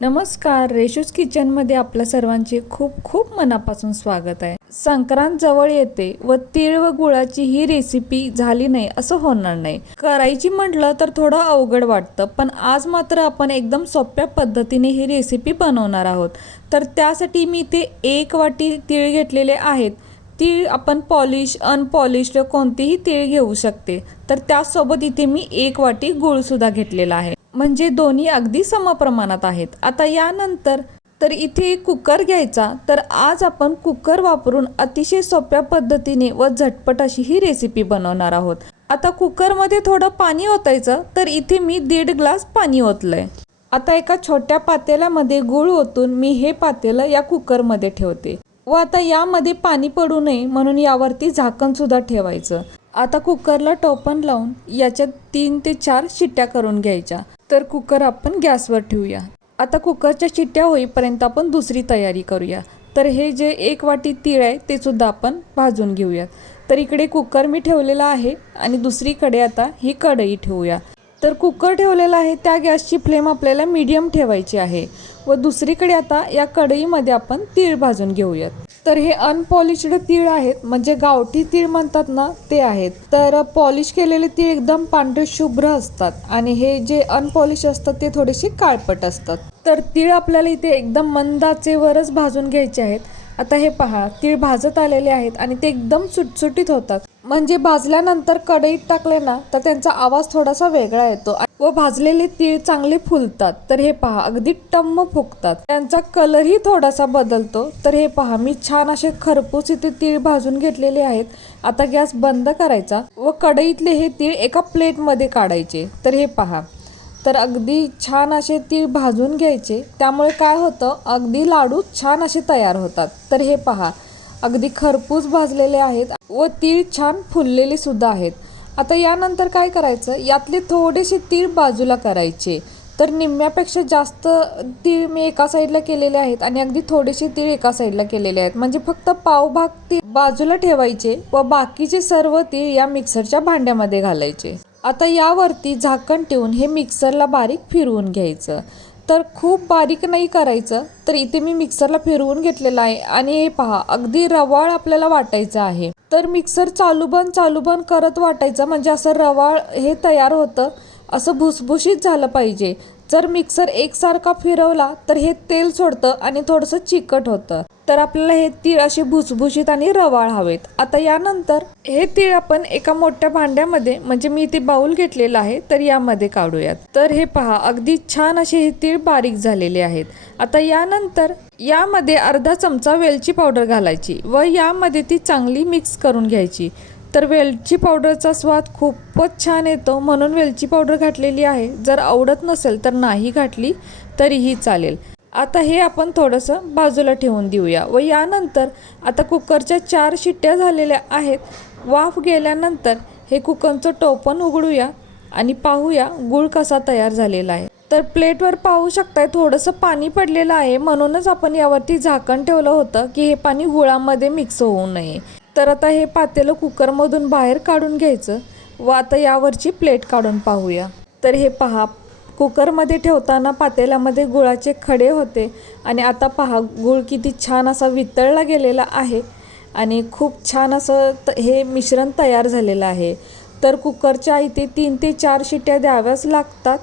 नमस्कार रेशूज किचनमध्ये आपल्या सर्वांचे खूप खूप मनापासून स्वागत आहे. संक्रांत जवळ येते व तीळ व गुळाची ही रेसिपी झाली नाही असं होणार नाही. करायची म्हटलं तर थोडं अवघड वाटतं पण आज मात्र आपण एकदम सोप्या पद्धतीने ही रेसिपी बनवणार आहोत. तर त्यासाठी मी ते एक वाटी तीळ घेतलेले आहेत. तीळ आपण पॉलिश अनपॉलिश कोणतीही तीळ घेऊ शकते. तर त्यासोबत इथे मी एक वाटी गुळसुद्धा घेतलेला आहे. म्हणजे दोन्ही अगदी समप्रमाणात आहेत. आता यानंतर तर इथे कुकर घ्यायचा तर आज आपण कुकर वापरून अतिशय सोप्या पद्धतीने व झटपट अशी ही रेसिपी बनवणार आहोत. आता कुकरमध्ये थोडं पाणी ओतायचं तर इथे मी दीड ग्लास पाणी ओतलंय. आता एका छोट्या पातेल्यामध्ये गूळ ओतून मी हे पातेलं या कुकरमध्ये ठेवते. व आता यामध्ये पाणी पडू नये म्हणून यावरती झाकण सुद्धा ठेवायचं. आता कुकरला टोपण लावून याच्यात तीन ते चार शिट्ट्या करून घ्यायच्या. तर कुकर आपण गॅसवर ठेवूया. आता कुकरच्या चिट्ट्या होईपर्यंत आपण दुसरी तयारी करूया. तर हे जे एक वाटी तीळ आहे ते सुद्धा आपण भाजून घेऊयात. तर इकडे कुकर मी ठेवलेला आहे आणि दुसरीकडे आता ही कढई ठेवूया. तर कुकर ठेवलेला आहे त्या गॅसची फ्लेम आपल्याला मीडियम ठेवायची आहे व दुसरीकडे आता या कढईमध्ये आपण तीळ भाजून घेऊयात. तर हे अनपॉलिश्ड तीळ आहेत म्हणजे गावठी तीळ म्हणतात ना ते आहेत. तर पॉलिश केलेले तीळ एकदम पांढरे शुभ्र असतात आणि हे जे अनपॉलिश असतात ते थोडेसे काळपट असतात. तर तीळ आपल्याला इथे एकदम मंदाचेवरच भाजून घ्यायचे आहेत. आता हे पहा तीळ भाजत आलेले आहेत आणि ते एकदम सुटसुटीत होतात. म्हणजे भाजल्यानंतर कढईत टाकले ना तर त्यांचा आवाज थोडासा वेगळा येतो. व भाजलेले तीळ चांगले फुलतात. तर हे पहा अगदी टम्म फुगतात. त्यांचा कलरही थोडासा बदलतो. तर हे पहा मी छान असे खरपूस इथे तीळ भाजून घेतलेले आहेत. आता गॅस बंद करायचा व कढईतले हे तीळ एका प्लेटमध्ये काढायचे. तर हे पहा तर अगदी छान असे तीळ भाजून घ्यायचे. त्यामुळे काय होतं अगदी लाडू छान असे तयार होतात. तर हे पहा अगदी खरपूस भाजलेले आहेत व तीळ छान फुललेले सुद्धा आहेत. आता यानंतर काय करायचं? यातले थोडेसे तीळ बाजूला करायचे. तर निम्म्यापेक्षा जास्त तीळ मी एका साईडला केलेले आहेत आणि अगदी थोडेसे तीळ एका साईडला केलेले आहेत. म्हणजे फक्त पावभाग तीळ बाजूला ठेवायचे व बाकीचे सर्व तीळ या मिक्सरच्या भांड्यामध्ये घालायचे. आता यावरती झाकण ठेवून हे मिक्सरला बारीक फिरवून घ्यायचं. तर खूप बारीक नाही करायचं तर इथे मी मिक्सरला फिरवून घेतलेलं आहे. आणि हे पहा अगदी रवाळ आपल्याला वाटायचं आहे. तर मिक्सर चालू बंद चालू बंद करत वाटायचं. म्हणजे असं रवाळ हे तयार होतं असं भुसभुशीत झालं पाहिजे. जर मिक्सर एकसारखा फिरवला तर हे तेल सोडतं आणि थोडंसं चिकट होतं. तर आपल्याला हे तीळ असे भुसभुशीत आणि रवाळ हवेत. आता यानंतर हे तीळ आपण एका मोठ्या भांड्यामध्ये म्हणजे मी इथे बाऊल घेतलेला आहे तर यामध्ये काढूयात. तर हे पहा अगदी छान असे हे तीळ बारीक झालेले आहेत. आता यानंतर यामध्ये अर्धा चमचा वेलची पावडर घालायची व यामध्ये ती चांगली मिक्स करून घ्यायची. तर वेलची पावडरचा स्वाद खूपच छान येतो. म्हणून वेलची पावडर घातलेली आहे. जर आवडत नसेल तर नाही घातली तरीही चालेल. आता हे आपण थोडंसं बाजूला ठेवून देऊया व यानंतर आता कुकरच्या चार शिट्ट्या झालेल्या आहेत. वाफ गेल्यानंतर हे कुकरचं टोपण उघडूया आणि पाहूया गूळ कसा तयार झालेला आहे. तर प्लेटवर पाहू शकताय थोडंसं पाणी पडलेलं आहे. म्हणूनच आपण यावरती झाकण ठेवलं होतं की हे पाणी गुळामध्ये मिक्स होऊ नये. तर आता हे पातेलं कुकरमधून बाहेर काढून घ्यायचं व आता यावरची प्लेट काढून पाहूया. तर हे पहा कुकरमध्ये ठेवताना पातेल्यामध्ये गुळाचे खडे होते आणि आता पहा गुळ किती छान असा वितळला गेलेला आहे आणि खूप छान असं त हे मिश्रण तयार झालेलं आहे. तर कुकरच्या इथे तीन ते चार शिट्या द्याव्याच लागतात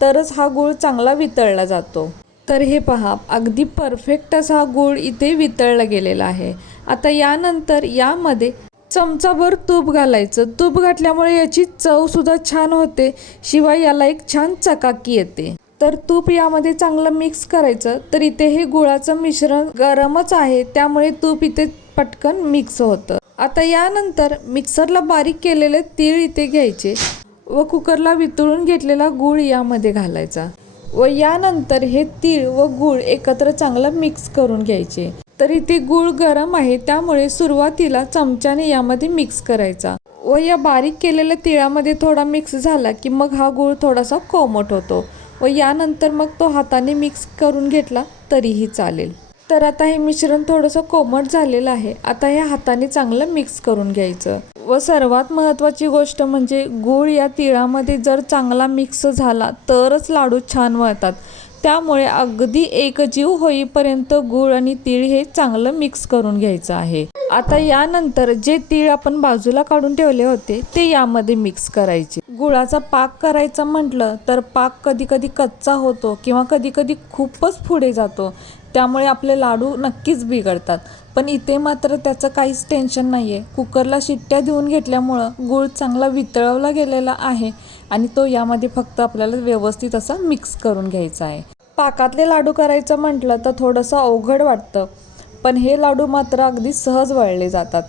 तरच हा गूळ चांगला वितळला जातो. तर हे पहा अगदी परफेक्ट असा गूळ इथे वितळला गेलेला आहे. आता यानंतर यामध्ये चमचाभर तूप घालायचं. तूप घातल्यामुळे याची चवसुद्धा छान होते शिवाय याला एक छान चकाकी येते. तर तूप यामध्ये चांगलं मिक्स करायचं. तर इथे हे गुळाचं मिश्रण गरमच आहे त्यामुळे तूप इथे पटकन मिक्स होतं. आता यानंतर मिक्सरला बारीक केलेले तीळ इथे घ्यायचे व कुकरला वितळून घेतलेला गूळ यामध्ये घालायचा. व यानंतर हे तीळ व गूळ एकत्र चांगलं मिक्स करून घ्यायचे. तर इथे गूळ गरम आहे त्यामुळे सुरुवातीला चमच्याने यामध्ये मिक्स करायचा. व या बारीक केलेल्या तिळामध्ये थोडा मिक्स झाला की मग हा गूळ थोडासा कोमट होतो. व यानंतर मग तो हाताने मिक्स करून घेतला तरीही चालेल. तर आता हे मिश्रण थोडंसं कोमट झालेलं आहे. आता हे हाताने चांगलं मिक्स करून घ्यायचं. व सर्वात महत्त्वाची गोष्ट म्हणजे गूळ या तिळामध्ये जर चांगला मिक्स झाला तरच लाडू छान वळतात त्यामुळे अगदी एकजीव होईपर्यंत गूळ आणि तीळ हे चांगलं मिक्स करून घ्यायचं आहे. आता यानंतर जे तीळ आपण बाजूला काढून ठेवले होते ते यामध्ये मिक्स करायचे. गुळाचा पाक करायचा म्हटलं तर पाक कधी कधी कच्चा होतो किंवा कधी कधी खूपच पुढे जातो. त्यामुळे आपले लाडू नक्कीच बिघडतात. पण इथे मात्र त्याचं काहीच टेन्शन नाही आहे कुकरला शिट्ट्या देऊन घेतल्यामुळं गूळ चांगला वितळवला गेलेला आहे. आणि तो यामध्ये फक्त आपल्याला व्यवस्थित असा मिक्स करून घ्यायचा आहे. पाकातले लाडू करायचं म्हटलं तर थोडंसं अवघड वाटतं पण हे लाडू मात्र अगदी सहज वळले जातात.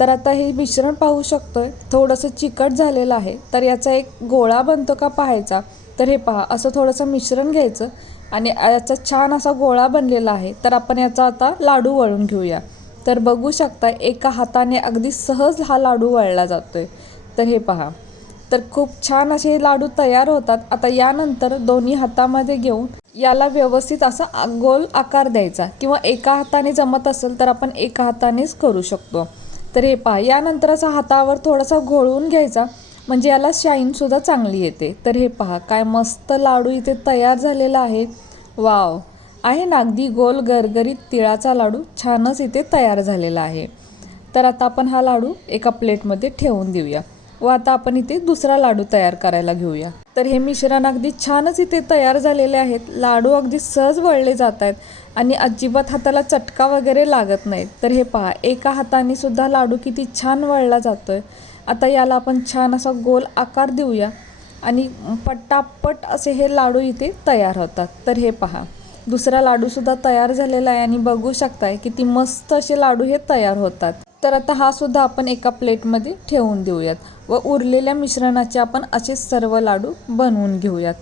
तर आता हे मिश्रण पाहू शकतो आहे थोडंसं चिकट झालेलं आहे तर याचा एक गोळा बनतो का पाहायचा. तर हे पहा असं थोडंसं मिश्रण घ्यायचं आणि याचा छान असा गोळा बनलेला आहे. तर आपण याचा आता लाडू वळून घेऊया. तर बघू शकता एका हाताने अगदी सहज हा लाडू वळला जातो आहे तर हे पहा. तर खूप छान असे लाडू तयार होतात. आता यानंतर दोन्ही हातामध्ये घेऊन याला व्यवस्थित असा गोल आकार द्यायचा. किंवा एका हाताने जमत असेल तर आपण एका हातानेच करू शकतो. तर हे पहा यानंतर असा हातावर थोडासा घोळवून घ्यायचा. म्हणजे याला शाईनसुद्धा चांगली येते. तर हे पहा काय मस्त लाडू इथे तयार झालेला आहे. वाव! आहे ना अगदी गोल गरगरीत तिळाचा लाडू छानच इथे तयार झालेला आहे. तर आता आपण हा लाडू एका प्लेटमध्ये ठेवून देऊया. व आता आपण इथे दुसरा लाडू तयार करायला घेऊया. तर हे मिश्रण अगदी छानच इथे तयार झालेले आहेत. लाडू अगदी सहज वळले जात आहेत आणि अजिबात हाताला चटका वगैरे लागत नाहीत. तर हे पहा एका हाताने सुद्धा लाडू किती छान वळला जातो आहे आता याला आपण छान असा गोल आकार देऊया आणि पटापट असे हे लाडू इथे तयार होतात. तर हे पहा दुसरा लाडूसुद्धा तयार झालेला आहे आणि बघू शकताय किती मस्त असे लाडू हे तयार होतात. तर आता हा सुद्धा आपण एका प्लेटमध्ये ठेवून देऊयात व उरलेल्या मिश्रणाचे आपण असे सर्व लाडू बनवून घेऊयात.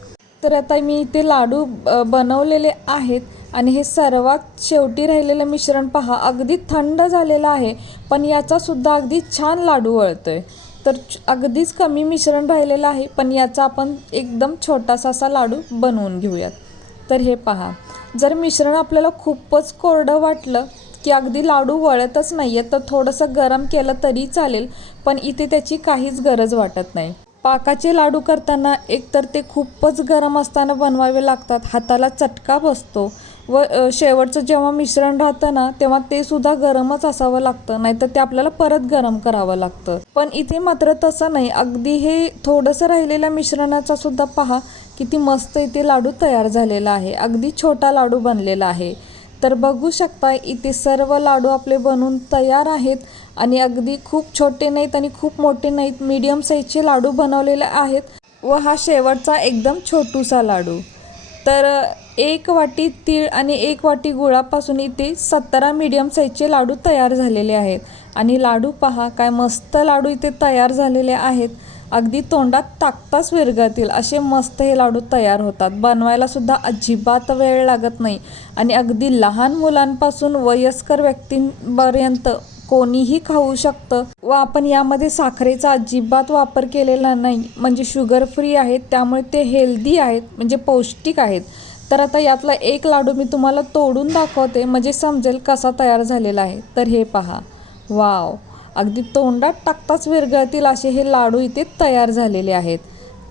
तर आता मी इथे लाडू बनवलेले आहेत आणि हे सर्वात शेवटी राहिलेलं मिश्रण पहा अगदी थंड झालेलं आहे पण याचा सुद्धा अगदी छान लाडू वळतोय. तर अगदीच कमी मिश्रण राहिलेलं आहे पण याचा आपण एकदम छोटासा असा लाडू बनवून घेऊयात. तर हे पहा जर मिश्रण आपल्याला खूपच कोरडं वाटलं की अगदी लाडू वळतच नाही आहेत तर थोडंसं गरम केलं तरी चालेल पण इथे त्याची काहीच गरज वाटत नाही. पाकाचे लाडू करताना एकतर ते खूपच गरम असताना बनवावे लागतात हाताला चटका बसतो व शेवटचं जेव्हा मिश्रण राहतं ना तेव्हा ते सुद्धा गरमच असावं लागतं नाहीतर ते आपल्याला परत गरम करावं लागतं. पण इथे मात्र तसं नाही अगदी हे थोडंसं राहिलेल्या मिश्रणाचा सुद्धा पहा किती मस्त इथे लाडू तयार झालेला आहे अगदी छोटा लाडू बनलेला आहे. तर बघू शकता इथे सर्व लाडू आपले बनून तयार आहेत आणि अगदी खूप छोटे नाहीत आणि खूप मोठे नाहीत मीडियम साईजचे लाडू बनवलेले आहेत व हा शेवटचा एकदम छोटूसा लाडू. तर एक वाटी तीळ आणि एक वाटी गुळापासून इथे सतरा मीडियम साईजचे लाडू तयार झालेले आहेत. आणि लाडू पहा काय मस्त लाडू इथे तयार झालेले आहेत. अगदी तोंडात टाकताच विरघळतील असे मस्त हे लाडू तयार होतात. बनवायला सुद्धा अजिबात वेळ लागत नाही. आणि अगदी लहान मुलांपासून वयस्कर व्यक्तींपर्यंत कोणीही खाऊ शकतं व आपण यामध्ये साखरेचा अजिबात वापर केलेला नाही. म्हणजे शुगर फ्री आहेत त्यामुळे ते हेल्दी आहेत म्हणजे पौष्टिक आहेत. तर आता यातला एक लाडू मी तुम्हाला तोडून दाखवते. म्हणजे समजेल कसा तयार झालेला आहे. तर हे पहा. वाव अगदी तोंडात टाकताच विरघळतील असे हे लाडू इथे तयार झालेले आहेत.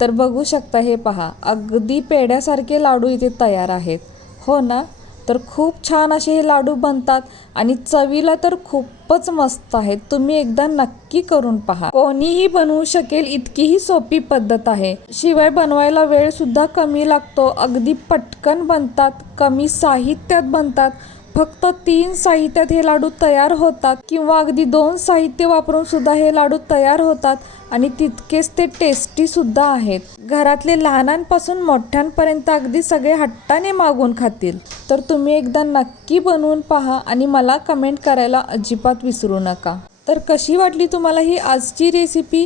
तर बघू शकता हे पहा अगदी पेढ्यासारखे लाडू इथे तयार आहेत. हो ना? तर खूप छान असे हे लाडू बनतात आणि चवीला तर खूपच मस्त आहेत. तुम्ही एकदा नक्की करून पहा. कोणीही बनवू शकेल इतकी ही सोपी पद्धत आहे. शिवाय बनवायला वेळ सुद्धा कमी लागतो. अगदी पटकन बनतात कमी साहित्यात बनतात. फक्त तीन साहित्यात हे लाडू तयार होतात किंवा अगदी दोन साहित्य वापरून सुद्धा हे लाडू तयार होतात आणि तितकेच ते टेस्टी सुद्धा आहेत. घरातले लहानांपासून मोठ्यांपर्यंत अगदी सगळे हट्टाने मागून खातील. तर तुम्ही एकदा नक्की बनवून पहा आणि मला कमेंट करायला अजिबात विसरू नका. तर कशी वाटली तुम्हाला ही आजची रेसिपी